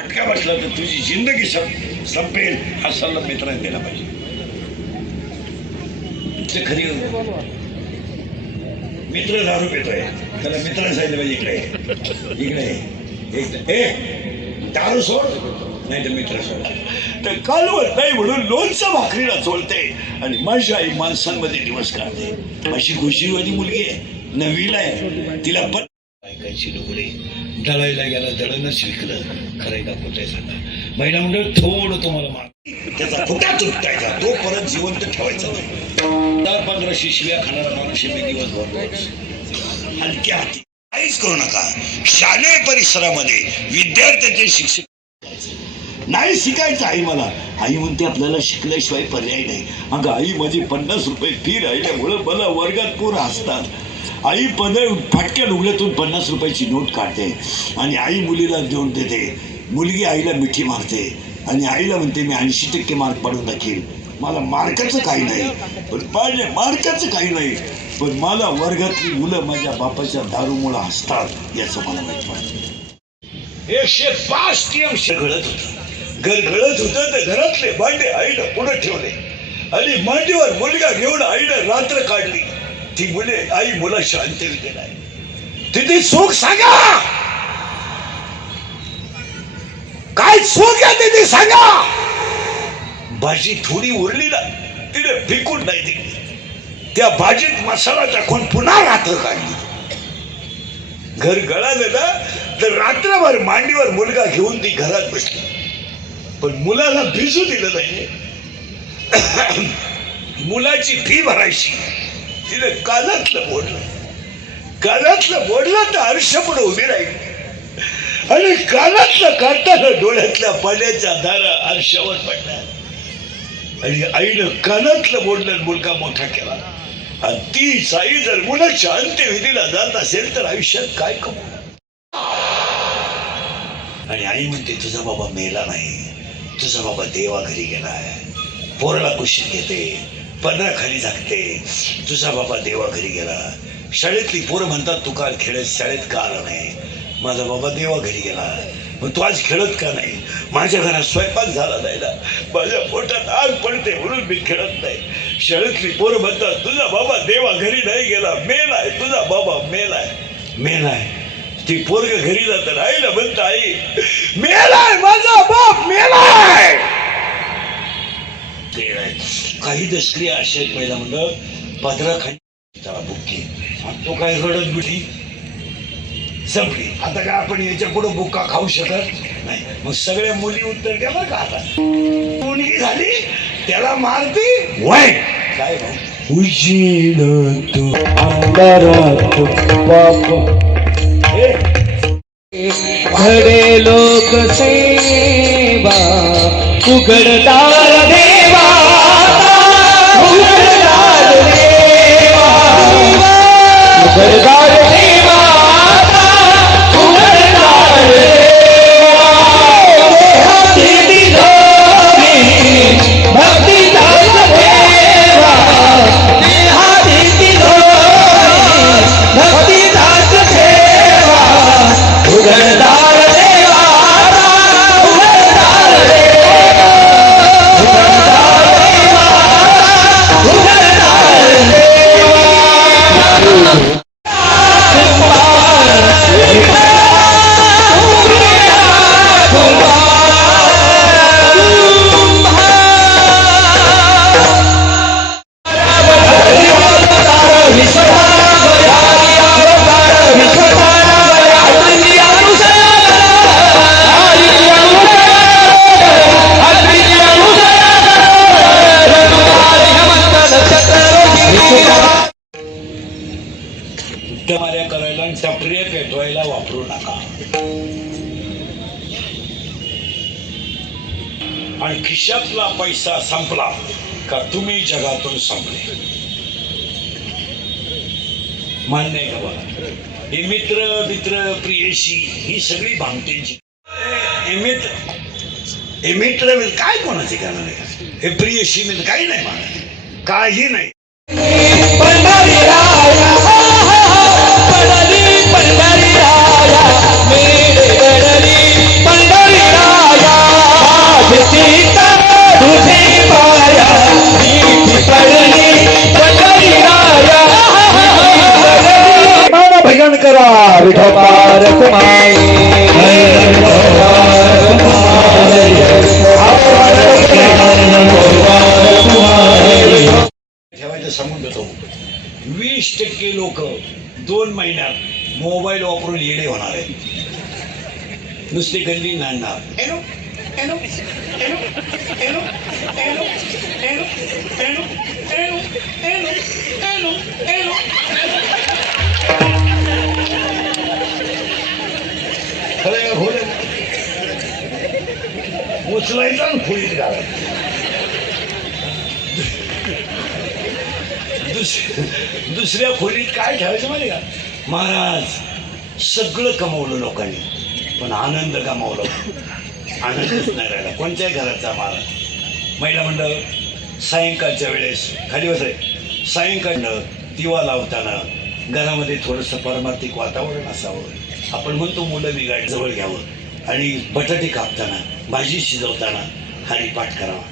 फटका बसला तर तुझी जिंदगी संपेल हा सल्ला मित्रांनी दिला पाहिजे. ते खरी मित्र दारू पितोय त्याला मित्रांनी सांगितलं पाहिजे इकडे दारू सोड नाही तर मित्र सोड. तर कालवत नाही म्हणून लोणचं भाकरीला चोलते आणि माझी आई माणसांमध्ये दिवस काढते. अशी खुशीवाली मुलगी आहे, नववीला आहे, तिला पण ऐकायची डोळे दळायला गेला दळणं शिकलं. खरंय का कुठे सांगा महिला मंडळ थोडं तुम्हाला मार त्याचा कुठा तुटतायचा तो परत जिवंत ठेवायचा नाही. 10-15 शिव्या खाणारा माणूस मी दिवस भरतो हलक्या हाती काहीच करू नका. शालेय परिसरामध्ये विद्यार्थ्यांचे शिक्षक नाही शिकायचं. आई मला आई म्हणते आपल्याला शिकल्याशिवाय पर्याय नाही. अगं आई माझी 50 रुपये फी राहिल्यामुळं मला वर्गात पोर हसतात. आई फाटक्या लुगड्यातून 50 रुपयाची नोट काढते आणि आई मुलीला देऊन देते. मुलगी आईला मिठी मारते आणि आईला म्हणते मी 80% मार्क पाडून दाखील. मला मार्काचं काही नाही पण मार्काचं काही नाही पण मला वर्गातली मुलं माझ्या बापाच्या दारूमुळं हसतात याचं मला माहित पडतं. 105 TM घडत होतं. घर घडत होतं तर घरातले भांडे आईनं पुढे ठेवले आणि मांडीवर मुलगा घेऊन आईनं रात्र काढली. ती मुले आई मुला शांत गेलाय तिथे सुख सांगा काय सुख आहे तिथे सांगा. भाजी थोडी उरली ना तिने फेकून नाही दिली. त्या भाजीत मसाला टाकून पुन्हा रात्र काढली. घर गळालं ना तर रात्रभर मांडीवर मुलगा घेऊन ती घरात बसली पण मुलाला भिजू दिलं नाही. मुलाची फी भरायची तिने कानातलं मोडलं तर आरशा पुढे उभी राहिली आणि कानातलं काढताना डोळ्यातल्या पाण्याच्या धारा आरशावर पडल्या आणि आईनं कानातलं मोडलं मुलगा मोठा केला. आणि तीच आई जर मुलाच्या अंत्यविधीला जात असेल तर आयुष्यात काय कमवणार. आणि आई म्हणते तुझा बाबा मेला नाही, तुझा बाबा देवा घरी गेलाय. पोराला कुशीत घेते, पदरा खाली झाकते. तुझा बाबा देवा घरी गेला. शाळेतली पोरं म्हणतात तू काल खेळत शाळेत का आला नाही. माझा बाबा देवा घरी गेला. मग तू आज खेळत का नाही. माझ्या घरात स्वयंपाक झाला नाही ना, माझ्या पोटात आग पडते म्हणून मी खेळत नाही. शाळेतली पोरं म्हणतात तुझा बाबा देवा घरी नाही गेला, मेलाय. तुझा बाबा मेलाय. ती पोरग घरी जातात आईला म्हणत आई मेलाय, माझा बाप मेलाय. काही दशक्रिया अशा आहेत. पहिला म्हणलं पदरा खाली त्याला बुक्की तो काय रडत बिठी संपली. आता काय आपण याच्या पुढे बुक्का खाऊ शकत नाही. मग सगळ्या मुली उत्तर द्या बरं का. आता मुलगी झाली त्याला मारती वय काय उजीड तू अंधारात बाप घडे लोक सेवा उघडदार देवा उघडदार देवा उघडदार देवा उघडदार देवा हाती दिलोनी भक्ती दास देवा हाती दिलोनी भक्ती दास देवा उघडदार देवा उघडदार देवा उघडदार देवा उघडदार देवा माऱ्या करायला आणि टपऱ्या पेटवायला वापरू नका. आणि खिशातला पैसा संपला का तुम्ही जगातून संपले. मान्य आहे का बघा. हे मित्र प्रियशी ही सगळी भामटेंची. हे मित्र काय कोणाचे करणार आहे. हे प्रियशी मित्र काही नाही म्हणा काही नाही. पंढरी राया मेरे गडली पंढरी राया नुसते गल्ली नांदणार एनो एनो एनो एनो एनो एनो एनो एनो एनो एनो एनो खरं घोडे उचलायचा आणि खोलीत घालायचा. दुसऱ्या खोलीत काय ठेवायचं माहिती का? महाराज सगळं कमवलं लोकांनी पण आनंद गमावला. आनंदच नाही राहिला कोणत्याही घराचा. महाराज महिला मंडळ सायंकाळच्या वेळेस खाली बसाय, सायंकाळनं दिवा लावताना घरामध्ये थोडंसं पारमार्थिक वातावरण असावं. आपण म्हणतो मुलं बिघाड जवळ घ्यावं आणि बटाटे कापताना भाजी शिजवताना हरिपाठ करावा.